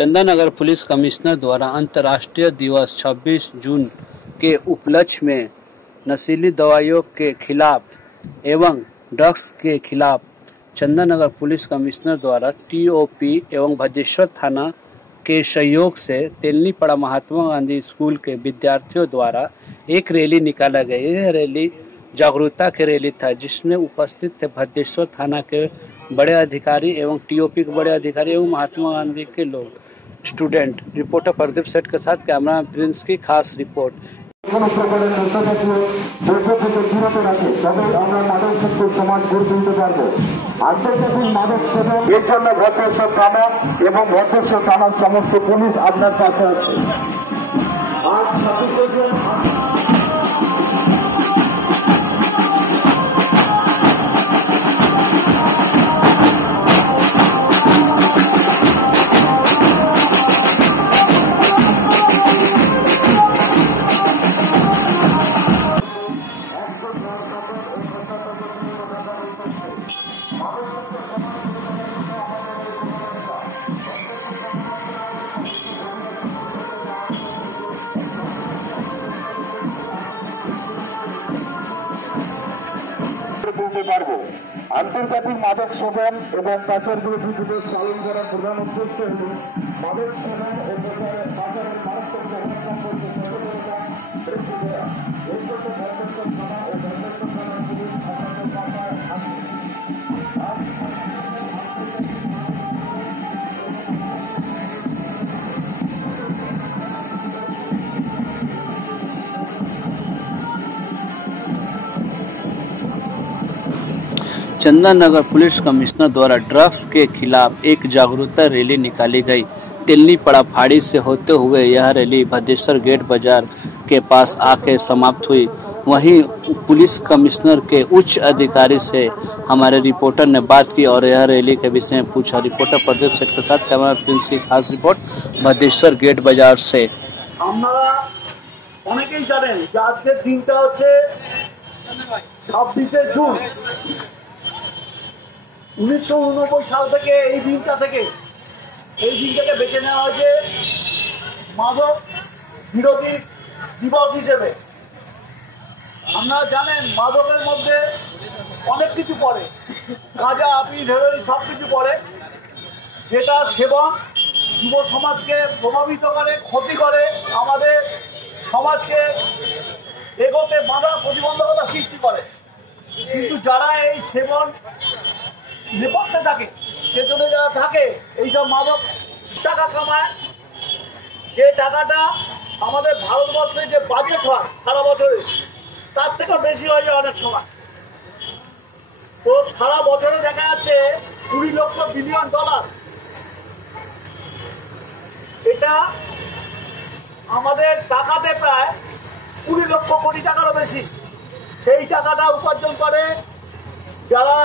Chandanagar police commissioner द्वारा अंतर्राष्ट्रीय दिवस 26 जून के उपलक्ष्य में नशीली दवाइयों के खिलाफ एवं ड्रग्स के खिलाफ चंदानगर पुलिस कमिश्नर द्वारा टीओपी एवं भद्रेश्वर थाना के सहयोग से तेलनीपड़ा महात्मा गांधी स्कूल के विद्यार्थियों द्वारा एक रैली निकाला गया। यह रैली जागरूकता की रैली था, जिसमें उपस्थित थे भद्रेश्वर थाना के बड़े अधिकारी एवं टीओपी के बड़े अधिकारी एवं महात्मा गांधी के लोग स्टूडेंट। रिपोर्टर प्रदीप सेठ के साथ कैमरा प्रिंस की खास रिपोर्ट। समस्त पुलिस আপনার পাশে আছে। আন্তর্জাতিক মাদক সেবন এবং পাচার বিরোধী দিবস পালন করার প্রধান উদ্দেশ্য হল মাদক সেবন ও পাচারের মারাত্মক প্রভাব সম্পর্কে সচেতনতা বৃদ্ধি করা। এই জন্য ভদ্রেশ্বর থানা ও ভদ্রেশ্বর থানার পুলিশ আপনাদের পাশায় আছে। चंदानगर पुलिस कमिश्नर द्वारा ड्रग्स के खिलाफ एक जागरूकता रैली निकाली गई। तेलनीपड़ा फाड़ी से होते हुए यह रैली भद्रेश्वर गेट बाजार के पास आके समाप्त हुई। वहीं पुलिस कमिश्नर के उच्च अधिकारी से हमारे रिपोर्टर ने बात की और यह रैली के विषय में पूछा। रिपोर्टर प्रदीप सेठ के साथ कैमरा प्रिंस की खास रिपोर्ट भद्रेश्वर गेट बाजार से। অনেকেই জানেন যে আজকের দিনটা হচ্ছে 26শে জুন। 1989 সাল থেকে এই দিনটাকে বেছে নেওয়া হয়েছে মাদক বিরোধী দিবস হিসেবে। আপনারা জানেন মাদকের মধ্যে অনেক কিছু পড়ে, গাঁজা, আফিম, হেরোইন সব কিছু পড়ে, যেটা সেবন যুব সমাজকে প্রভাবিত করে, ক্ষতি করে, আমাদের সমাজকে এগোতে বাধা প্রতিবন্ধকতা সৃষ্টি করে। কিন্তু যারা এই সেবন নেপথ্যে থাকে, পেছনে যারা থাকে, এইসব মাদক টাকা কামায়, যে টাকাটা আমাদের ভারতবর্ষে যে বাজেট হয় সারা বছরে তার থেকে বেশি হয়ে যায় অনেক সময়। তো সারা বছরে দেখা যাচ্ছে 20 লক্ষ বিলিয়ন ডলার। এটা আমাদের টাকাতে প্রায় 20 লক্ষ কোটি টাকারও বেশি। সেই টাকাটা উপার্জন করে যারা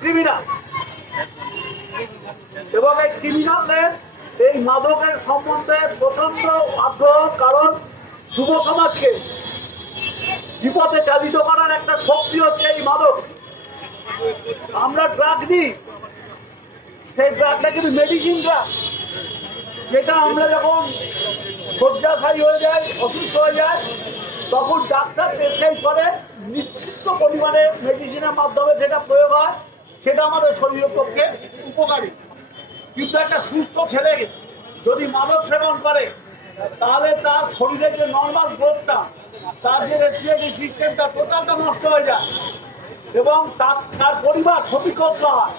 ক্রিমিনাল, এবং এই ক্রিমিনালদের এই মাদকের সম্বন্ধে প্রচন্ড আগ্রহ, কারণ যুব সমাজকে বিপথে চালিত করার একটা শক্তি হচ্ছে এই মাদক। আমরা ড্রাগ দিই, সেই ড্রাগটা কিন্তু মেডিসিন ড্রাগ, যেটা আমরা যখন শয্যাশায়ী হয়ে যাই, অসুস্থ হয়ে যায়, তখন ডাক্তার প্রেসক্রাইব করে নির্দিষ্ট পরিমাণে মেডিসিনের মাধ্যমে সেটা প্রয়োগ হয়, সেটা আমাদের শরীরের পক্ষে উপকারী। কিন্তু একটা সুস্থ ছেলে যদি মাদক সেবন করে, তাহলে তার শরীরের যে নর্মাল গ্রোথটা, তার যে রেসপিরেটরি সিস্টেমটা টোটালটা নষ্ট হয়ে যায় এবং তার পরিবার ক্ষতিগ্রস্ত হয়।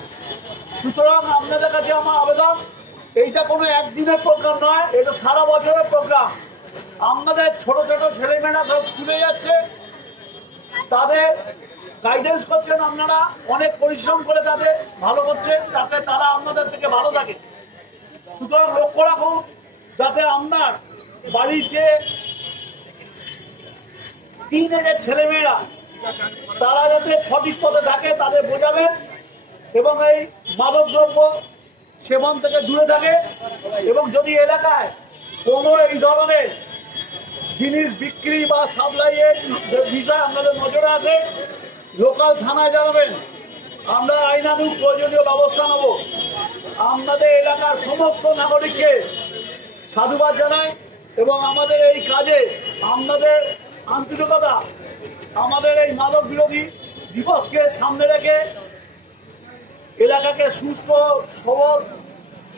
সুতরাং আপনাদের কাছে আমার আবেদন, এইটা কোনো একদিনের প্রোগ্রাম নয়, এটা সারা বছরের প্রোগ্রাম। আমাদের ছোট ছোট ছেলেমেয়েরা সব স্কুলে যাচ্ছে, তাদের গাইডেন্স করছেন আপনারা, অনেক পরিশ্রম করে তাদের ভালো করছেন, যাতে তারা আপনাদের থেকে ভালো থাকে। সুতরাং লক্ষ্য রাখুন যাতে আপনার বাড়ির যে টিনেজের ছেলেমেয়েরা তারা যাতে সঠিক পথে থাকে, তাদের বোঝাবেন এবং এই মাদক দ্রব্য সেবন থেকে দূরে থাকে। এবং যদি এলাকায় কোনো এই ধরনের জিনিস বিক্রি বা সাপ্লাইয়ের বিষয় আপনাদের নজরে আসে, লোকাল থানায় জানাবেন, আমরা আইনানুগ প্রয়োজনীয় ব্যবস্থা নেব। আমাদের এলাকার সমস্ত নাগরিককে সাধুবাদ জানাই এবং আমাদের এই কাজে আপনাদের আন্তরিকতা আমাদের এই মাদক বিরোধী দিবসকে সামনে রেখে এলাকাকে সুস্থ সবল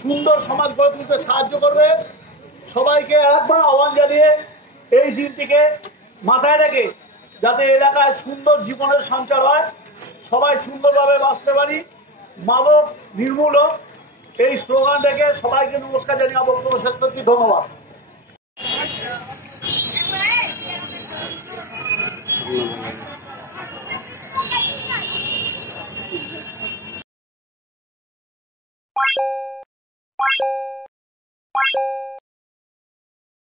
সুন্দর সমাজ গড়ে তুলতে সাহায্য করবে। সবাইকে আরেকবার আহ্বান জানিয়ে এই দিনটিকে মাথায় রেখে যাতে এলাকায় সুন্দর জীবনের সঞ্চার হয়, সবাই সুন্দরভাবে বাঁচতে পারি, মাদক নির্মূল হোক, এই স্লোগান রেখে সবাইকে নমস্কার জানিয়ে বক্তব্য শেষ করছি। ধন্যবাদ।